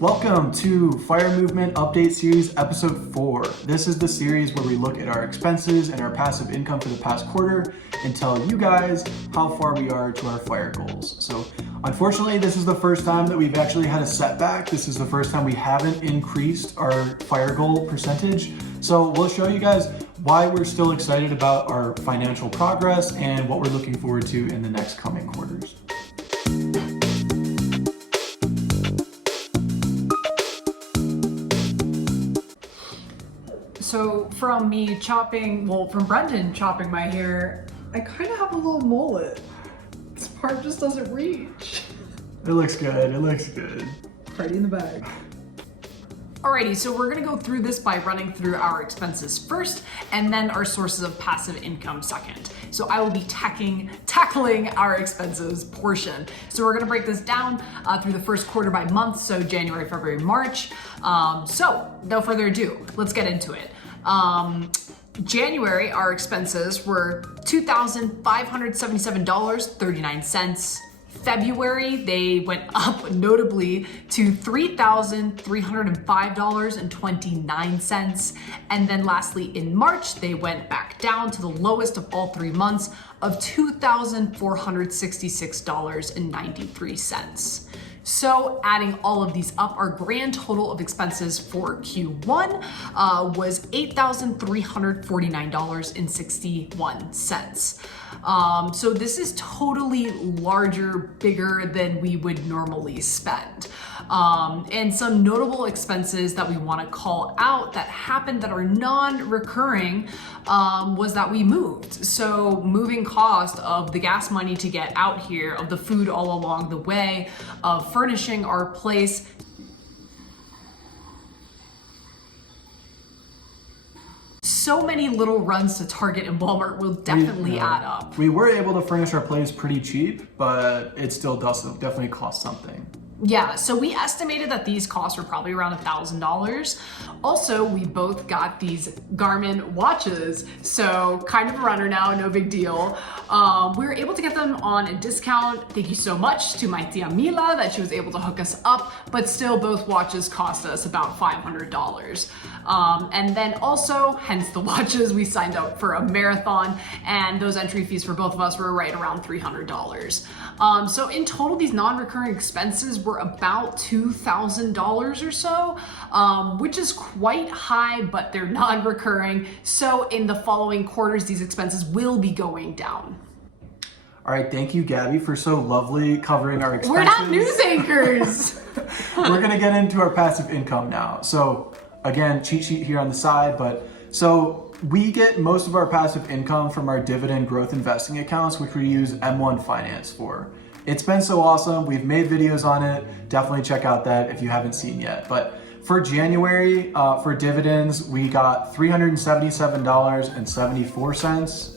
Welcome to Fire Movement Update Series Episode 4. This is the series where we look at our expenses and our passive income for the past quarter and tell you guys how far we are to our fire goals. So unfortunately, this is the first time that we've actually had a setback. This is the first time we haven't increased our fire goal percentage. So we'll show you guys why we're still excited about our financial progress and what we're looking forward to in the next coming quarters. So from Brendan chopping my hair, I kind of have a little mullet. This part just doesn't reach. It looks good, it looks good. Party in the bag. Alrighty, so we're gonna go through this by running through our expenses first, and then our sources of passive income second. So I will be tackling our expenses portion. So we're gonna break this down through the first quarter by month, so January, February, March. So no further ado, let's get into it. January, our expenses were $2,577.39. February, they went up notably to $3,305.29. And then lastly, in March, they went back down to the lowest of all 3 months of $2,466.93. So adding all of these up, our grand total of expenses for Q1 was $8,349.61. So this is totally bigger than we would normally spend. And some notable expenses that we want to call out that happened that are non-recurring was that we moved. So moving cost of the gas money to get out here, of the food all along the way, of furnishing our place. So many little runs to Target and Walmart will definitely add up. We were able to furnish our place pretty cheap, but it still does definitely cost something. Yeah, so we estimated that these costs were probably around $1,000. Also, we both got these Garmin watches, so kind of a runner now, no big deal. We were able to get them on a discount. Thank you so much to my tia Mila that she was able to hook us up, but still both watches cost us about $500. And then also, hence the watches, we signed up for a marathon, and those entry fees for both of us were right around $300. So in total, these non-recurring expenses were about $2,000 or so, which is quite high, but they're non-recurring. So in the following quarters, these expenses will be going down. All right, thank you, Gabby, for so lovely covering our expenses. We're not news anchors. We're gonna get into our passive income now. So again, cheat sheet here on the side, so we get most of our passive income from our dividend growth investing accounts, which we use M1 Finance for. It's been so awesome. We've made videos on it. Definitely check out that if you haven't seen yet. But for January, for dividends, we got $377.74.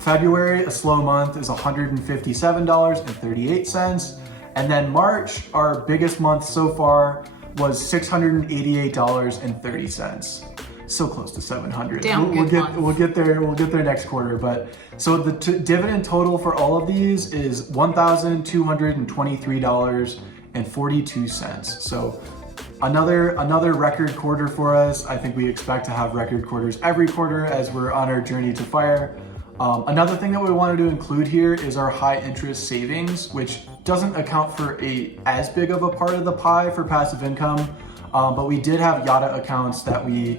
February, a slow month, is $157.38. And then March, our biggest month so far, was $688.30. So close to 700. We'll get there next quarter. But so the dividend total for all of these is $1,223.42. So another record quarter for us. I think we expect to have record quarters every quarter as we're on our journey to fire. Another thing that we wanted to include here is our high interest savings, which doesn't account for as big of a part of the pie for passive income. But we did have Yada accounts that we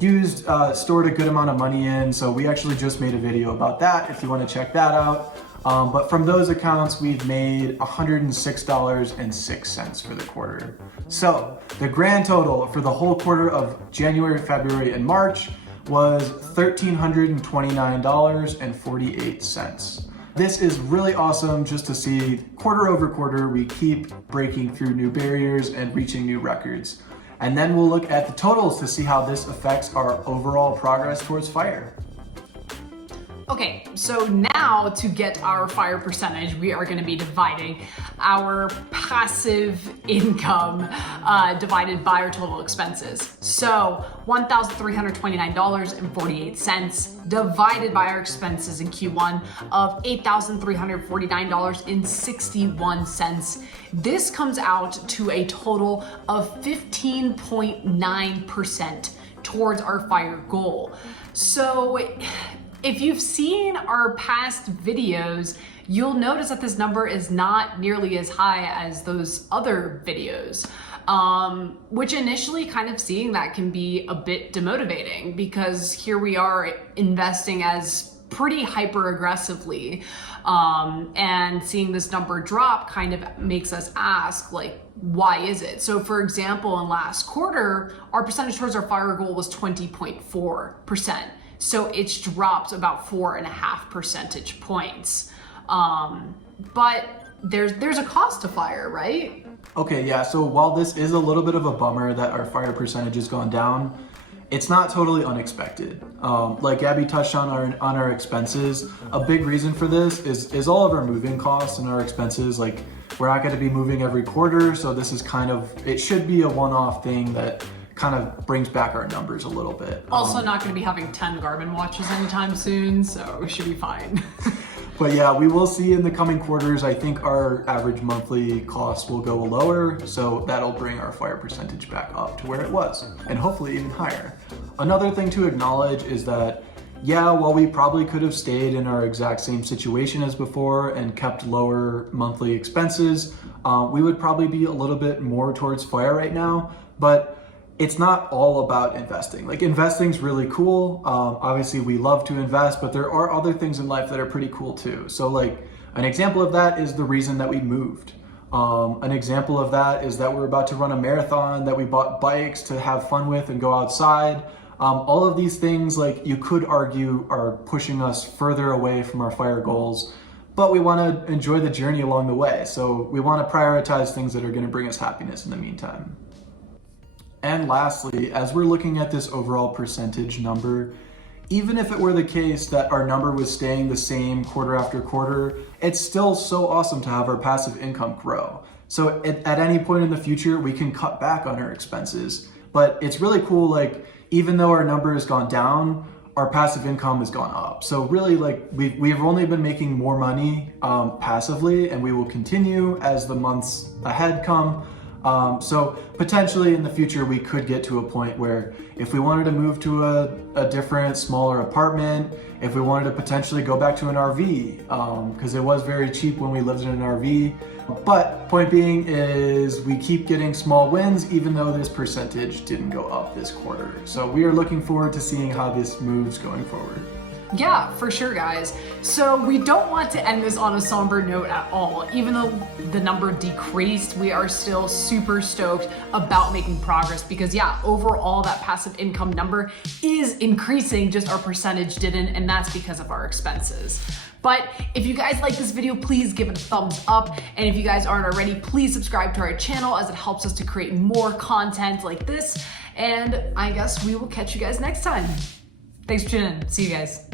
used, stored a good amount of money in. So we actually just made a video about that if you want to check that out. But from those accounts, we've made $106.06 for the quarter. So the grand total for the whole quarter of January, February, and March was $1,329.48. This is really awesome just to see quarter over quarter, we keep breaking through new barriers and reaching new records. And then we'll look at the totals to see how this affects our overall progress towards fire. Okay, so now to get our fire percentage, we are going to be dividing our passive income divided by our total expenses. So $1,329.48 divided by our expenses in Q1 of $8,349.61. This comes out to a total of 15.9% towards our fire goal. So if you've seen our past videos, you'll notice that this number is not nearly as high as those other videos, which initially kind of seeing that can be a bit demotivating, because here we are investing as pretty hyper aggressively, and seeing this number drop kind of makes us ask, like, why is it? So for example, in last quarter, our percentage towards our fire goal was 20.4%. So it's dropped about 4.5 percentage points. But there's a cost to fire, right? Okay, yeah, so while this is a little bit of a bummer that our fire percentage has gone down, it's not totally unexpected. Like Gabby touched on our expenses, a big reason for this is all of our moving costs and our expenses. Like, we're not going to be moving every quarter, so this is it should be a one-off thing that kind of brings back our numbers a little bit. Also not going to be having 10 Garmin watches anytime soon, so we should be fine. But yeah, we will see in the coming quarters, I think our average monthly cost will go lower, so that'll bring our fire percentage back up to where it was, and hopefully even higher. Another thing to acknowledge is that, yeah, while we probably could have stayed in our exact same situation as before and kept lower monthly expenses, we would probably be a little bit more towards fire right now, but it's not all about investing. Like, investing's really cool. Obviously we love to invest, but there are other things in life that are pretty cool too. So like, an example of that is the reason that we moved. An example of that is that we're about to run a marathon, that we bought bikes to have fun with and go outside. All of these things, like, you could argue are pushing us further away from our fire goals, but we want to enjoy the journey along the way. So we want to prioritize things that are going to bring us happiness in the meantime. And lastly, as we're looking at this overall percentage number, even if it were the case that our number was staying the same quarter after quarter, it's still so awesome to have our passive income grow. So at any point in the future, we can cut back on our expenses. But it's really cool, like, even though our number has gone down, our passive income has gone up. So really, like, we've only been making more money passively, and we will continue as the months ahead come. So potentially in the future, we could get to a point where if we wanted to move to a different, smaller apartment, if we wanted to potentially go back to an RV, because it was very cheap when we lived in an RV. But point being is we keep getting small wins, even though this percentage didn't go up this quarter. So we are looking forward to seeing how this moves going forward. Yeah, for sure, guys. So we don't want to end this on a somber note at all. Even though the number decreased, we are still super stoked about making progress, because yeah, overall that passive income number is increasing, just our percentage didn't, and that's because of our expenses. But if you guys like this video, please give it a thumbs up. And if you guys aren't already, please subscribe to our channel, as it helps us to create more content like this. And I guess we will catch you guys next time. Thanks for tuning in. See you guys.